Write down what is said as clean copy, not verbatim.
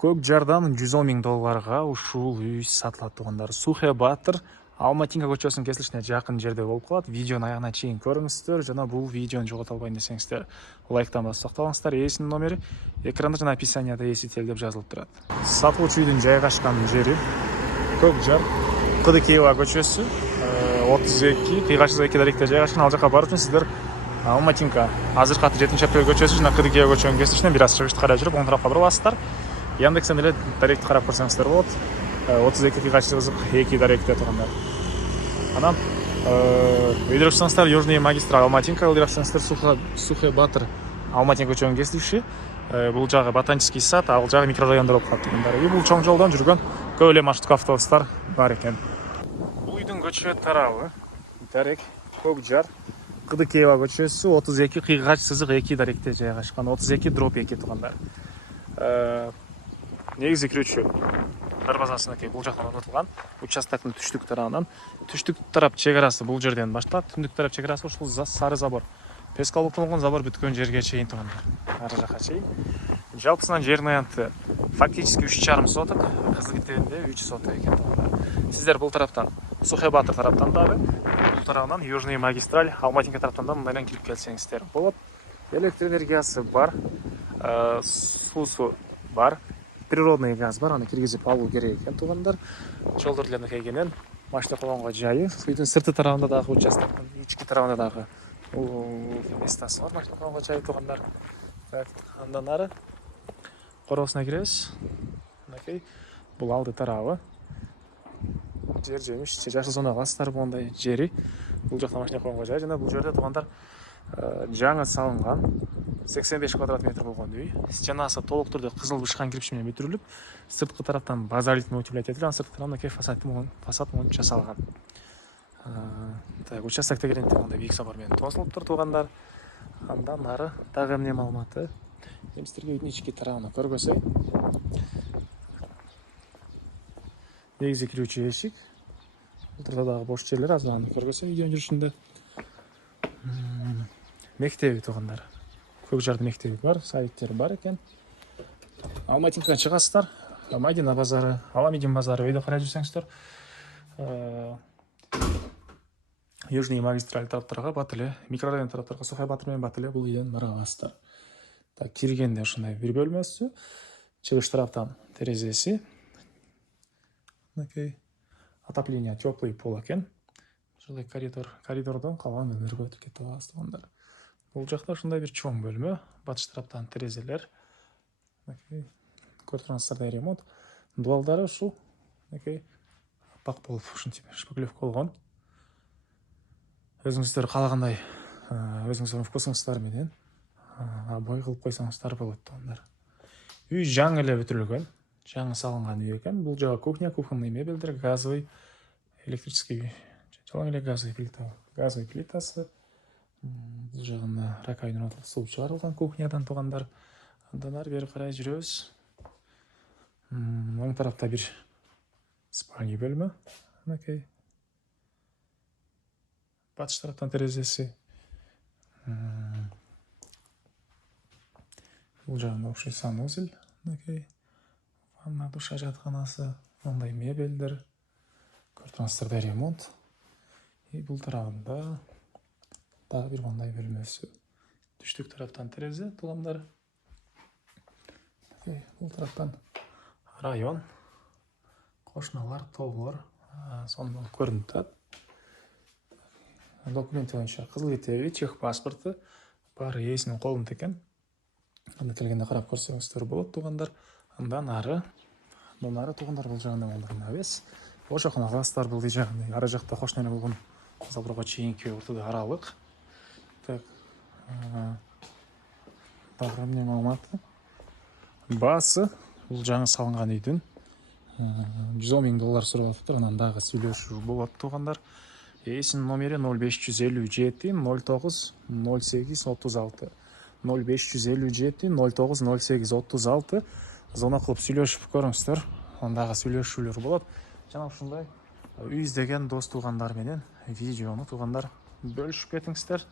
Көк жардан $110,000 ушул үй сатылат тугандар. Сухе Батыр Алматинка көчөсүнүн кесилишине жакын жерде болуп калат. Видеону аягына чейин көрүңүздөр жана бул видеону жогото албайын десеңиздер лайктан басып сакталыңыздар. Ээсинин номери экранда жана описанияда ээси деп жазылып турат. Сатылуучу үйдүн жайгашкан жери Көк жар Кыдыкеева көчөсү 32 кыйгач 2 даректе жайгашкан. Ал жака баруу үчүн сиздер Алматинка азыркы аты 7-апрель көчөсү жана Кыдыкеева көчөнүн кесилишинен бир аз чыгышты карай жүрүп оң тарапка буруласыздар. Яндекстен эле даректи карап көрсөңүздөр болот. 32 кыйгач 2 даректе тургандар. Анан өйдөрөк чыксаңыздар Южный магистраль Алматинка, ылдыйраак чыксаңыздар Сухе Батыр Алматинка көчөнүн кесилиши. Бул жагы ботанический сад, ал жагы микрорайондор болуп калат тургандар. Бул чоң жолдон жүргөн көп эле маршруттук автобустар бар экен. Бул үйдүн көчө тарабы дарек Көк жар Кыдыкеева көчөсү 32 кыйгач 2 даректе жайгашкан. 32/2 тургандар. Негизи кирүүчү дарбазасынакей бул жактан орнотулган. Участоктун түштүк тарабынан. Түштүк тарап чек арасы бул жерден баштап, түндүк тарап чек арасы ушул сары забор. Пескалуу болгон забор бүткөн жерге чейин тургандар. Ары жака чейин. Жалпысынан жердин аянты фактически 3,5 соток, кызыл китебинде 3 соток экен тургандар. Сиздер бул тараптан Сухе Батыр тараптан дагы, бул тарабынан Южный магистраль Алматинка тараптан да мындайдан кирип келсеңиздер болот. Электр энергиясы бар, суусу бар. Природный газ бар, аны киргизип алуу керек экен тугандар. Жолдор деле келгенен машина койгонго жайы. Үйдүн сырты тарабында дагы участоктун ички тарабында дагы местасы бар, машина койгонго жайы тугандар. Так, андан ары короосуна киребиз. Мынакей бул алды тарабы. Жер жемиш, жашыл зона класстары болгондой жери. Бул жакта машина койгонго жай жана бул жерде тугандар жаңы салынган 85 квадрат метр болгон үй. Стенасы толук түрдө кызыл бышкан кирпич менен бүтүрүлүп, сырткы тараптан базалит менен утилять этилген, сырткы тараптан фасад менен жасалган. Так, участок дегенде мындай бийик забор менен тосулуптур тугандар. Андан ары дагы эмне маалыматы? Сиздерге үйдүн ички тарабын көргөзөйүн. Негизи кирүүчү эшик. Бул дагы бош жерлер, азыр аны көргөзөйүн видеонун жүрүшүндө. Мектеби тугандар. Көк жардын мектеби бар, садиктер бар экен. Алматинкадан чыгасыздар. Мадина базары, Аламидин базары өйдө карай жүрсөңүздөр. Южный магистраль тараптарга бат эле, микрорайон тараптарга Сухе Батыр менен бат эле бул үйдөн бара аласыздар. Так, киргенде ушундай бир бөлмөсү, чыгыш тараптан терезеси. Мынакей отопление теплый пол экен. Ушундай коридордон калган өмүргө өтүп кетип аласыз тугандар. Бул жакта ушундай бир чоң бөлмө, батыш тараптан терезелер. Мынакей көрүп тургансыздардай ремонт. Дуалдары ушул мынакей апак болуп, ушинтип шпаклевка болгон. Өзүңүздөр каалагандай, өзүңүздөрдүн вкусуңуздар менен бой кылып койсоңуздар болот тугандар. Үй жаңы эле бүтүрүлгөн, жаңы салынган үй экен. Бул жагы кухня, кухонный мебелдер, газовый, электрический, жалаң эле газовый плитасы. Бул жагында раковина суу чыгарылган кухнядан тугандар. Андан ары бери карай жүрөбүз. Оң тарапта бир спальня бөлмө. Мынакей. Батыш тараптан терезеси. Бул жагында окшой санузел. Мынакей. Ванна, душа, жатканасы, мындай мебелдер. Көрүп тургансыздардай ремонт. Бул тарабында дагы бир мындай бөлмөсү. Түштүк тараптан терезе тугандар. Бул тараптан район, кошуналар, тоолор сонун көрүнүп турат. Документ боюнча кызыл китеби, чех паспорту баары ээсинин колунда экен. Аны келгенде карап көрсөңүздөр болот тугандар. Андан ары тугандар бул жагында болдурмун эмес. Ошокона класстар бул жагында, ары жакта кошуна болгон заборго чейинки ортодо аралык. Так, дагы эмне маалыматы? Баасы бул жаңы салынган үйдүн $110,000 сурап атыптыр. Анан дагы сүйлөшүү болот тугандар. Ээсинин номери 0557 09 08 36. 0557 09 08 36. Звонок кылып сүйлөшүп көрүңүздөр. Андагы сүйлөшүүлөр болот. Жана ушундай үй издеген дос тугандар менен видеону тугандар бөлүшүп кетиңиздер.